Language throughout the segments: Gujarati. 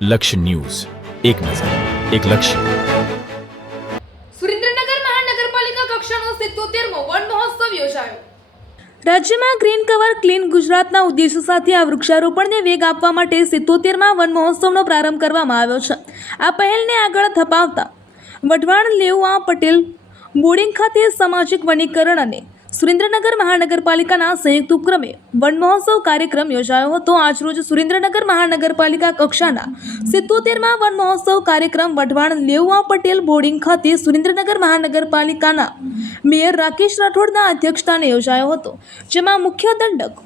લક્ષ્ય ન્યૂઝ, એક નજર, એક લક્ષ્ય. સુરેન્દ્રનગર મહાનગરપાલિકા કક્ષાનો 77મો વન મહોત્સવ યોજાયો. રાજ્યમાં ગ્રીન કવર ક્લીન ગુજરાતના ઉદ્દેશ્ય સાથે આ વૃક્ષારોપણને વેગ આપવા માટે 77મા વન મહોત્સવનો પ્રારંભ કરવામાં આવ્યો છે. આ પહેલને આગળ ધપાવતા વઢવાણ લેઉવા પટેલ બોર્ડિંગ ખાતે સામાજિક વનીકરણ અને સુરેન્દ્રનગર મહાનગરપાલિકાના સંયુક્ત ઉપક્રમે વન મહોત્સવ કાર્યક્રમ યોજાયો હતો. આજરોજ સુરેન્દ્રનગર મહાનગરપાલિકા કક્ષાના 77મા વન મહોત્સવ કાર્યક્રમ વઢવાણ લેઉવા પટેલ બોર્ડિંગ ખાતે સુરેન્દ્રનગર મહાનગરપાલિકાના મેયર રાકેશ રાઠોડના અધ્યક્ષસ્થાને યોજાયો હતો, જેમાં મુખ્ય દંડક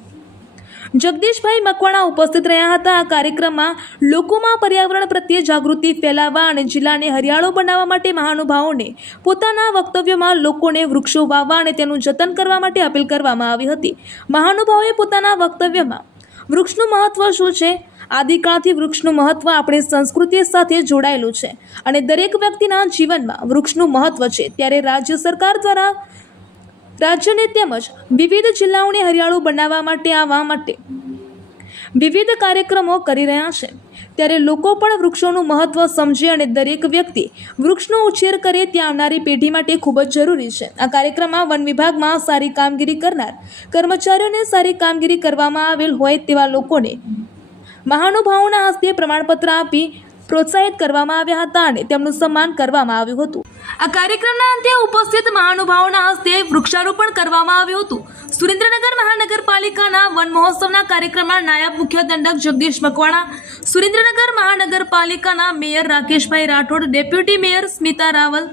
જગદીશભાઈ મકવાણા ઉપસ્થિત રહ્યા હતા. આ કાર્યક્રમમાં લોકોમાં પર્યાવરણ પ્રત્યે જાગૃતિ ફેલાવવા અને જિલ્લાને હરિયાળો બનાવવા માટે મહાનુભાવોને પોતાના વક્તવ્યમાં લોકોને વૃક્ષો વાવવા અને તેનું જતન કરવા માટે અપીલ કરવામાં આવી હતી. મહાનુભાવોએ પોતાના વક્તવ્યમાં વૃક્ષનું મહત્વ શું છે, આદિકાળથી વૃક્ષનું મહત્વ આપણી સંસ્કૃતિ સાથે જોડાયેલું છે અને દરેક વ્યક્તિના જીવનમાં વૃક્ષનું મહત્વ છે, ત્યારે રાજ્ય સરકાર દ્વારા રાજ્યને તેમજ વિવિધ જિલ્લાઓને હરિયાળું બનાવવા માટે વિવિધ કાર્યક્રમો કરી રહ્યા છે, ત્યારે લોકો પણ વૃક્ષોનું મહત્વ સમજે અને દરેક વ્યક્તિ વૃક્ષનો ઉછેર કરે તે આવનારી પેઢી માટે ખૂબ જ જરૂરી છે. આ કાર્યક્રમમાં વન વિભાગમાં સારી કામગીરી કરનાર કર્મચારીઓને સારી કામગીરી કરવામાં આવેલ હોય તેવા લોકોને મહાનુભાવોના હસ્તે પ્રમાણપત્ર આપી પ્રોત્સાહિત કરવામાં આવ્યા હતા અને તેમનું સન્માન કરવામાં આવ્યું હતું. આ કાર્યક્રમના અંતે ઉપસ્થિત મહાનુભાવોના હસ્તે વૃક્ષારોપણ કરવામાં આવ્યું હતું. સુરેન્દ્રનગર મહાનગરપાલિકાના વન મહોત્સવના કાર્યક્રમમાં નાયબ મુખ્ય દંડક જગદીશ મકવાણા, સુરેન્દ્રનગર મહાનગરપાલિકાના મેયર રાકેશભાઈ રાઠોડ, ડેપ્યુટી મેયર સ્મિતા રાવલ,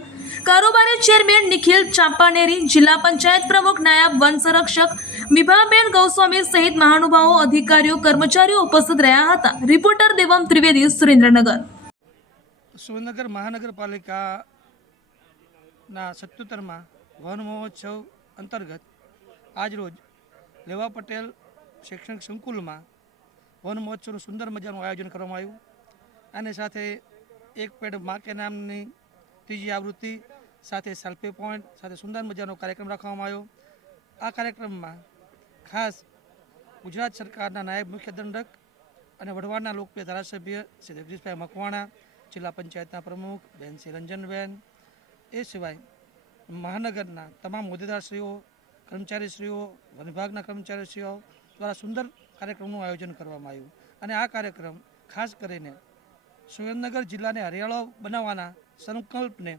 કારોબારી ચેરમેન નિખિલ ચાંપાનેરી, જિલ્લા પંચાયત પ્રમુખ, નાયબ વન સંરક્ષક વિભાબેન ગૌસ્વામી સહિત મહાનુભાવો, અધિકારીઓ, કર્મચારીઓ ઉપસ્થિત રહ્યા હતા. રિપોર્ટર દેવમ ત્રિવેદી, સુરેન્દ્રનગર. સુરેન્દ્રનગર મહાનગરપાલિકાના 77મા વન મહોત્સવ અંતર્ગત આજરોજ લેવા પટેલ શૈક્ષણિક સંકુલમાં વન મહોત્સવનું સુંદર મજાનું આયોજન કરવામાં આવ્યું. અને સાથે એક પેડ માં કે નામની ત્રીજી આવૃત્તિ સાથે સેલ્ફી પોઈન્ટ સાથે સુંદર મજાનો કાર્યક્રમ રાખવામાં આવ્યો. આ કાર્યક્રમમાં ખાસ ગુજરાત સરકારના નાયબ મુખ્ય દંડક અને વઢવાણના લોકપ્રિય ધારાસભ્ય શ્રી જગદીશભાઈ મકવાણા, જિલ્લા પંચાયતના પ્રમુખ બેન શ્રી રંજનબેન, એ સિવાય મહાનગરના તમામ હોદ્દેદારશ્રીઓ, કર્મચારીશ્રીઓ, વન વિભાગના કર્મચારીશ્રીઓ દ્વારા સુંદર કાર્યક્રમનું આયોજન કરવામાં આવ્યું. અને આ કાર્યક્રમ ખાસ કરીને સુરેન્દ્રનગર જિલ્લાને હરિયાળો બનાવવાના સંકલ્પને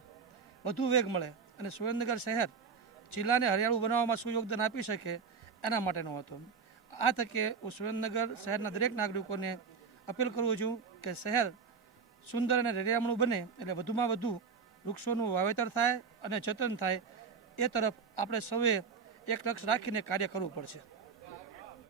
વધુ વેગ મળે અને સુરેન્દ્રનગર શહેર જિલ્લાને હરિયાળું બનાવવામાં શું યોગદાન આપી શકે એના માટેનો હતો. આ તકે હું સુરેન્દ્રનગર શહેરના દરેક નાગરિકોને અપીલ કરું છું કે શહેર સુંદર અને હરિયાળું બને એટલે વધુમાં વધુ વૃક્ષોનું વાવેતર થાય અને જતન થાય, એ તરફ આપણે સૌએ એક લક્ષ્ય રાખીને કાર્ય કરવું પડશે.